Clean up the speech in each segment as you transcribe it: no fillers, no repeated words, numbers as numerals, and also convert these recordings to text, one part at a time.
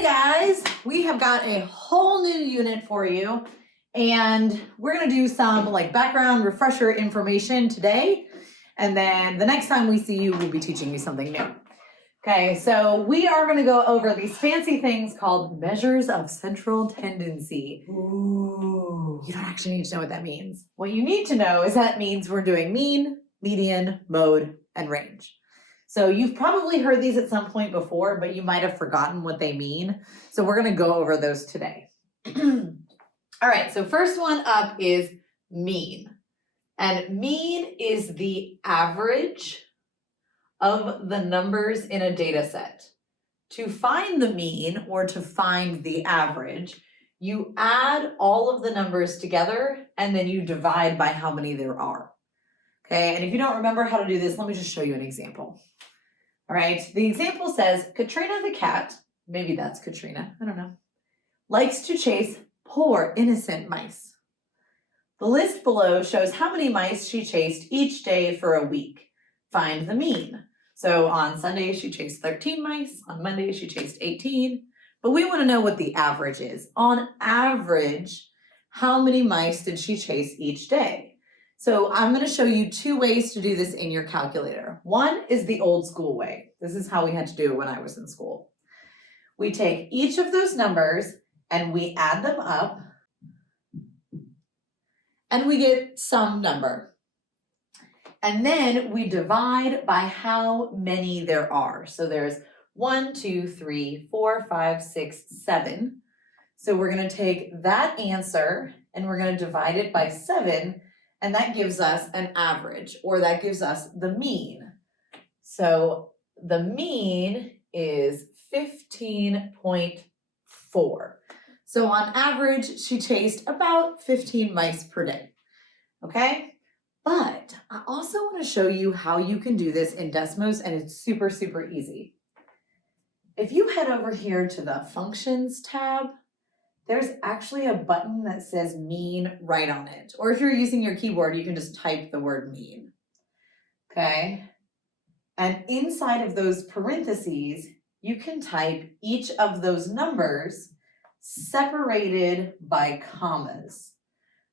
Hey guys, we have got a whole new unit for you, and we're gonna do some background refresher information today, and then the next time we see you, we'll be teaching you something new. Okay, so we are gonna go over these fancy things called measures of central tendency. Ooh. You don't actually need to know what that means. What you need to know is that means we're doing mean, median, mode, and range. So you've probably heard these at some point before, but you might have forgotten what they mean. So we're gonna go over those today. All right, so first one up is mean. And mean is the average of the numbers in a data set. To find the mean or to find the average, you add all of the numbers together and then you divide by how many there are. Okay, and if you don't remember how to do this, let me just show you an example. All right, the example says, Katrina the cat, maybe that's Katrina, I don't know, likes to chase poor innocent mice. The list below shows how many mice she chased each day for a week. Find the mean. So on Sunday, she chased 13 mice. On Monday, she chased 18. But we want to know what the average is. On average, how many mice did she chase each day? So I'm going to show you two ways to do this in your calculator. One is the old school way. This is how we had to do it when I was in school. We take each of those numbers and we add them up and we get some number. And then we divide by how many there are. So there's 1, 2, 3, 4, 5, 6, 7. So we're going to take that answer and we're going to divide it by 7. And that gives us an average, or that gives us the mean. So the mean is 15.4. So on average, she chased about 15 mice per day, okay? But I also want to show you how you can do this in Desmos, and it's super, super easy. If you head over here to the Functions tab, there's actually a button that says mean right on it. Or if you're using your keyboard, you can just type the word mean, okay? And inside of those parentheses, you can type each of those numbers separated by commas,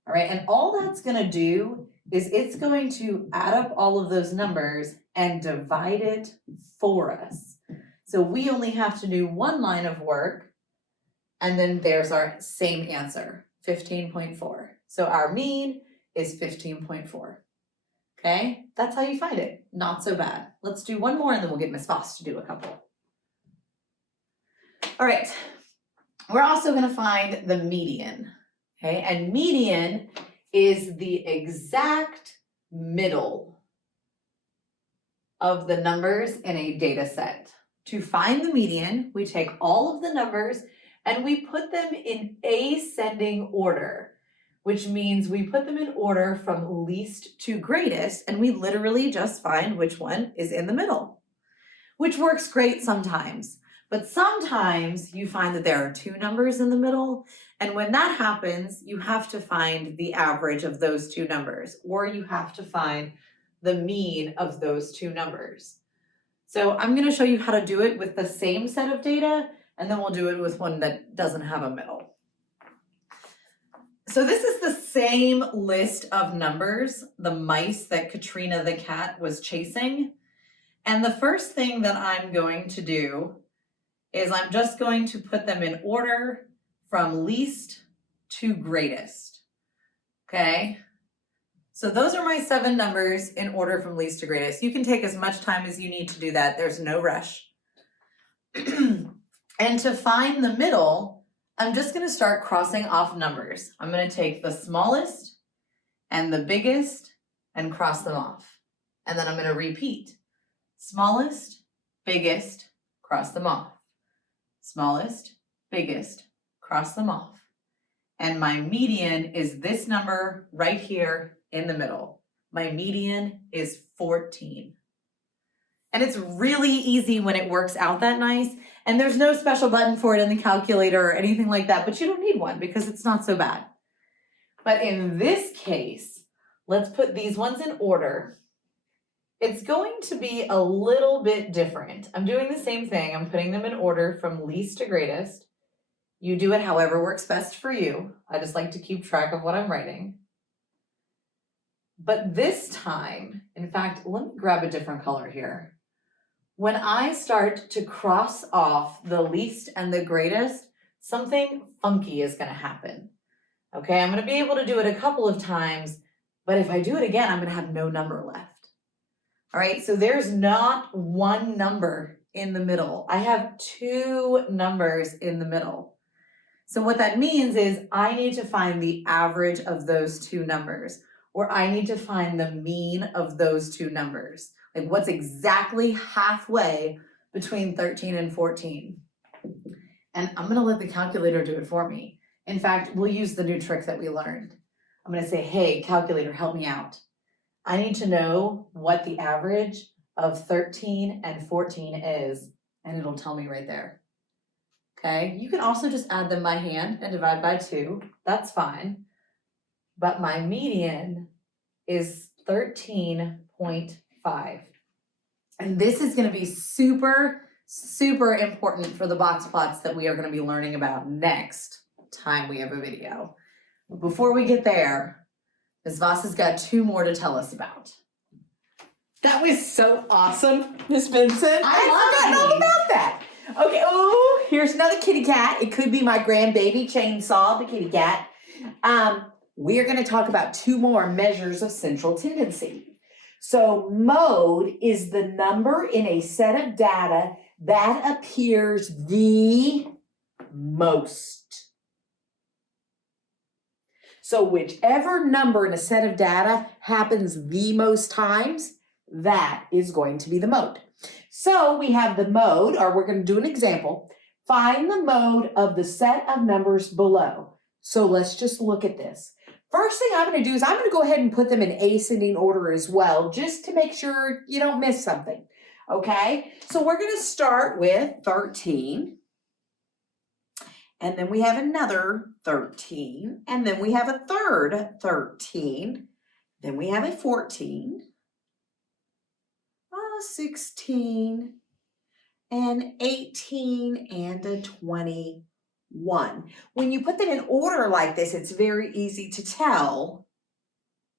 all right? And all that's gonna do is it's going to add up all of those numbers and divide it for us. So we only have to do one line of work, and then there's our same answer, 15.4. So our mean is 15.4. Okay, that's how you find it. Not so bad. Let's do one more and then we'll get Ms. Voss to do a couple. All right, we're also gonna find the median. Okay, and median is the exact middle of the numbers in a data set. To find the median, we take all of the numbers and we put them in ascending order, which means we put them in order from least to greatest, and we literally just find which one is in the middle, which works great sometimes. But sometimes you find that there are two numbers in the middle, and when that happens, you have to find the average of those two numbers, or you have to find the mean of those two numbers. So I'm going to show you how to do it with the same set of data, and then we'll do it with one that doesn't have a middle. So this is the same list of numbers, the mice that Katrina the cat was chasing. And the first thing that I'm going to do is I'm just going to put them in order from least to greatest, okay? So those are my 7 numbers in order from least to greatest. You can take as much time as you need to do that. There's no rush. And to find the middle, I'm just going to start crossing off numbers. I'm going to take the smallest and the biggest and cross them off. And then I'm going to repeat. Smallest, biggest, cross them off. Smallest, biggest, cross them off. And my median is this number right here in the middle. My median is 14. And it's really easy when it works out that nice. And there's no special button for it in the calculator or anything like that, but you don't need one because it's not so bad. But in this case, let's put these ones in order. It's going to be a little bit different. I'm doing the same thing. I'm putting them in order from least to greatest. You do it however works best for you. I just like to keep track of what I'm writing. But this time, in fact, let me grab a different color here. When I start to cross off the least and the greatest, something funky is going to happen. Okay, I'm going to be able to do it a couple of times, but if I do it again, I'm going to have no number left. All right, so there's not one number in the middle. I have two numbers in the middle. So what that means is I need to find the average of those two numbers, or I need to find the mean of those two numbers. Like what's exactly halfway between 13 and 14. And I'm gonna let the calculator do it for me. In fact, we'll use the new trick that we learned. I'm gonna say, hey, calculator, help me out. I need to know what the average of 13 and 14 is, and it'll tell me right there. Okay, you can also just add them by hand and divide by 2. That's fine. But my median is 13.5. And this is going to be super, super important for the box plots that we are going to be learning about next time we have a video. But before we get there, Ms. Voss has got 2 more to tell us about. That was so awesome, Miss Vincent. I forgot all about that. Okay, oh, here's another kitty cat. It could be my grandbaby Chainsaw, the kitty cat. We are going to talk about 2 more measures of central tendency. So mode is the number in a set of data that appears the most. So whichever number in a set of data happens the most times, that is going to be the mode. So we have the mode, or we're going to do an example. Find the mode of the set of numbers below. So let's just look at this. First thing I'm going to do is I'm going to go ahead and put them in ascending order as well, just to make sure you don't miss something. Okay, so we're going to start with 13. And then we have another 13. And then we have a third 13. Then we have a 14. 16 and 18 and a 21. When you put them in order like this, it's very easy to tell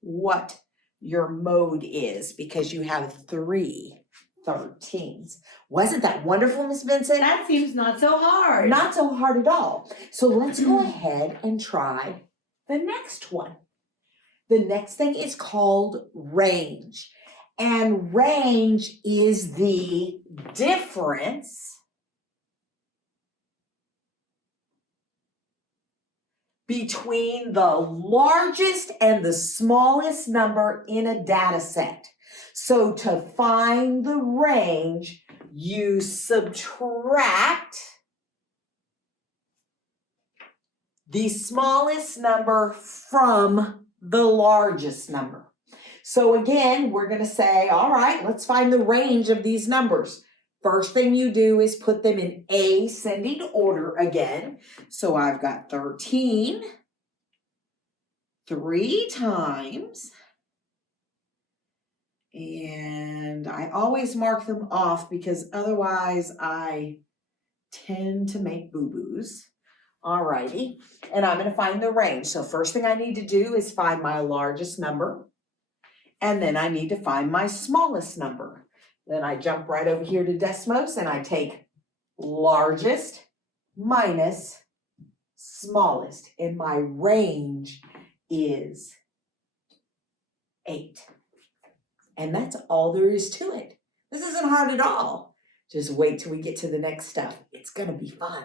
what your mode is because you have 3 13s. Wasn't that wonderful, Miss Vincent? That seems not so hard. Not so hard at all. So let's go ahead and try the next one. The next thing is called range. And range is the difference between the largest and the smallest number in a data set. So to find the range, you subtract the smallest number from the largest number. So again, we're going to say, all right, let's find the range of these numbers. First thing you do is put them in ascending order again. So I've got 13 3 times. And I always mark them off because otherwise I tend to make boo-boos. All righty. And I'm going to find the range. So first thing I need to do is find my largest number. And then I need to find my smallest number. Then I jump right over here to Desmos and I take largest minus smallest. And my range is 8. And that's all there is to it. This isn't hard at all. Just wait till we get to the next step. It's going to be fun.